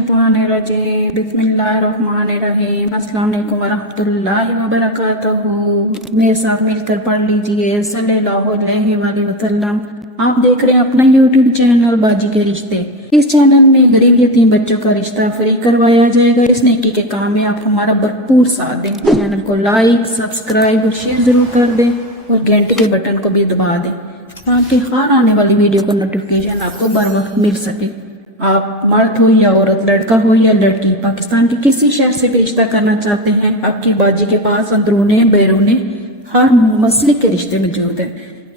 मिनश्शैतानिर्रजीम बिस्मिल्लाहिर्रहमानिर्रहीम अस्सलाम वालेकुम वरहमतुल्लाहि वबरकातुहू। मेरे साथ मिलकर पढ़ लीजिए सल्लल्लाहु अलैहि वसल्लम। आप देख रहे हैं अपना यूट्यूब चैनल बाजी के रिश्ते। इस चैनल में गरीब यतीम बच्चों का रिश्ता फ्री करवाया जाएगा। इस नेकी के काम में आप हमारा भरपूर साथ दें। चैनल को लाइक, सब्सक्राइब और शेयर जरूर कर दें और घंटे के बटन को भी दबा दें ताकि हर आने वाली वीडियो को नोटिफिकेशन आपको बर वक्त मिल सके। आप मर्द हो या औरत, लड़का हो या लड़की, पाकिस्तान के किसी शहर से भी रिश्ता करना चाहते हैं, आपकी बाजी के पास अंदरूने बैरूने हर मसलिक के रिश्ते मौजूद है।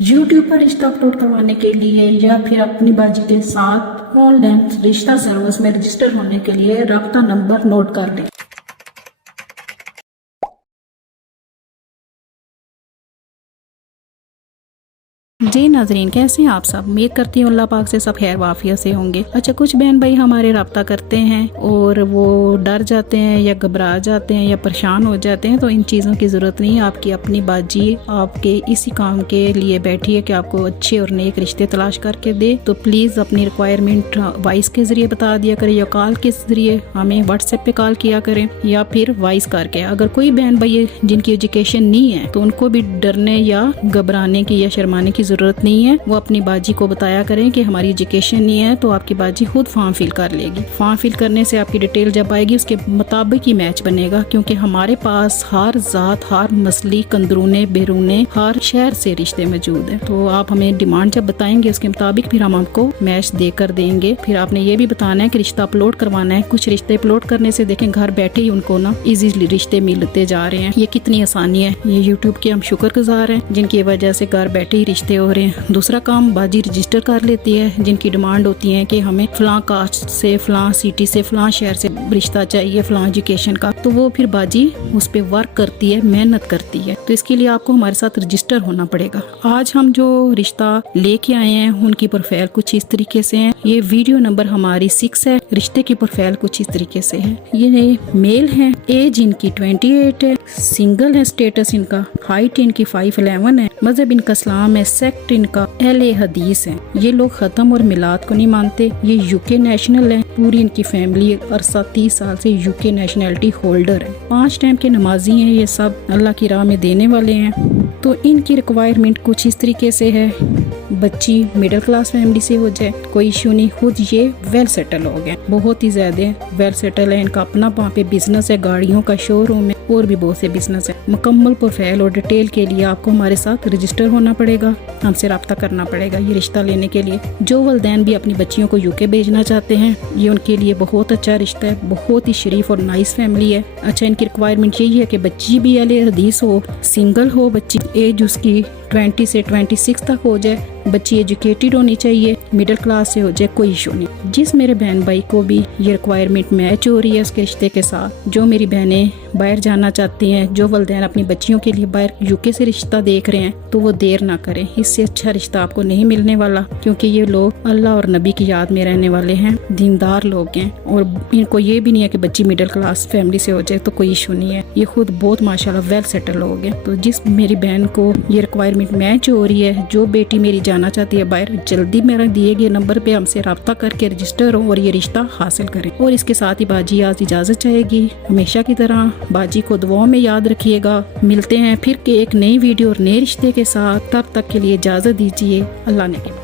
यूट्यूब पर रिश्ता अपलोड करवाने के लिए या फिर अपनी बाजी के साथ ऑनलाइन रिश्ता सर्विस में रजिस्टर होने के लिए राब्ता नंबर नोट कर लें। जी नाजरीन, कैसे हैं आप सब? उम्मीद करती हूँ अल्लाह पाक से सब खैर वाफिया से होंगे। अच्छा, कुछ बहन भाई हमारे रब्ता करते हैं और वो डर जाते हैं या घबरा जाते हैं या परेशान हो जाते हैं, तो इन चीज़ों की ज़रूरत नहीं है। आपकी अपनी बाजी आपके इसी काम के लिए बैठी है कि आपको अच्छे और नेक रिश्ते तलाश करके दे। तो प्लीज़ अपनी रिक्वायरमेंट वॉइस के ज़रिए बता दिया करें या कॉल के ज़रिए हमें व्हाट्सएप पे कॉल किया करें या फिर वॉइस करके। अगर कोई बहन भाई जिनकी एजुकेशन नहीं है तो उनको भी डरने या घबराने की या शर्माने की जरूरत नहीं है। वो अपनी बाजी को बताया करें कि हमारी एजुकेशन नहीं है, तो आपकी बाजी खुद फॉर्म फिल कर लेगी। फॉर्म फिल करने से आपकी डिटेल जब आएगी उसके मुताबिक ही मैच बनेगा, क्योंकि हमारे पास हर जात, हर मसलिक, अंदरूने बैरूने हर शहर से रिश्ते मौजूद है। तो आप हमें डिमांड जब बताएंगे उसके मुताबिक फिर हम आपको मैच देकर देंगे। फिर आपने ये भी बताना है कि रिश्ता अपलोड करवाना है। कुछ रिश्ते अपलोड करने से देखें घर बैठे ही उनको ना इजीली रिश्ते मिलते जा रहे हैं। ये कितनी आसानी है। ये यूट्यूब के हम शुक्रगुजार हैं जिनकी वजह से घर बैठे ही रिश्ते हो रहे हैं। दूसरा काम बाजी रजिस्टर कर लेती है। जिनकी डिमांड होती है कि हमें फलां कास्ट से, फलां सिटी से, फलां शहर से रिश्ता चाहिए, फलां एजुकेशन का, तो वो फिर बाजी उस पे वर्क करती है, मेहनत करती है। तो इसके लिए आपको हमारे साथ रजिस्टर होना पड़ेगा। आज हम जो रिश्ता लेके आए हैं उनकी प्रोफाइल कुछ इस तरीके से है। ये वीडियो नंबर हमारी 6 है। रिश्ते की प्रोफाइल कुछ इस तरीके से है। ये मेल है, एज इनकी 28 है, सिंगल है, स्टेटस इनका, हाइट इनकी 5'11" है, मजहब इनका इस्लाम है, सेक्ट इनका अहले हदीस है। ये लोग खत्म और मिलाद को नहीं मानते। ये यूके नेशनल है। पूरी इनकी फैमिली अरसा 30 साल से यूके नेशनलिटी होल्डर है। 5 टाइम के नमाजी हैं। ये सब अल्लाह की राह में देने वाले हैं। तो इनकी रिक्वायरमेंट कुछ इस तरीके से है। बच्ची मिडिल क्लास फैमिली से हो जाए, कोई इशू नहीं। खुद ये वेल सेटल हो गए, बहुत ही ज्यादा वेल सेटल है। इनका अपना वहाँ पे बिजनेस है, गाड़ियों का शोरूम है और भी बहुत से बिजनेस है। मुकम्मल प्रोफाइल और डिटेल के लिए आपको हमारे साथ रजिस्टर होना पड़ेगा, हमसे रब्ता करना पड़ेगा ये रिश्ता लेने के लिए। जो वालिदैन भी अपनी बच्चियों को यूके भेजना चाहते हैं, ये उनके लिए बहुत अच्छा रिश्ता है। बहुत ही शरीफ और नाइस फैमिली है। अच्छा, इनकी रिक्वायरमेंट यही है कि बच्ची भी अहले हदीस हो, सिंगल हो, बच्ची एज उसकी 20 से 26 तक हो जाए, बच्ची एजुकेटेड होनी चाहिए, मिडिल क्लास से हो जाए, कोई इशू नहीं। जिस मेरे बहन भाई को भी ये रिक्वायरमेंट मैच हो रही है उसके रिश्ते के साथ, जो मेरी बहनें बाहर जाना चाहती हैं, जो वालिदैन अपनी बच्चियों के लिए बाहर यूके से रिश्ता देख रहे हैं, तो वो देर ना करें। इससे अच्छा रिश्ता आपको नहीं मिलने वाला, क्योंकि ये लोग अल्लाह और नबी की याद में रहने वाले हैं, दीनदार लोग हैं और इनको ये भी नहीं है कि बच्ची मिडिल क्लास फैमिली से हो जाए तो कोई इशू नहीं है। ये खुद बहुत माशाल्लाह वेल सेटल लोग हैं। तो जिस मेरी बहन को ये रिक्वायरमेंट मैच हो रही है, जो बेटी मेरी जाना चाहती है बाहर, जल्दी मेरा दिए गए नंबर पे हमसे रब्ता करके रजिस्टर हो और ये रिश्ता हासिल करें। और इसके साथ ही बाजी आज इजाजत चाहेगी। हमेशा की तरह बाजी को दुआओं में याद रखिएगा। मिलते हैं फिर के एक नई वीडियो और नए रिश्ते के साथ। तब तक के लिए इजाजत दीजिए। अल्लाह ने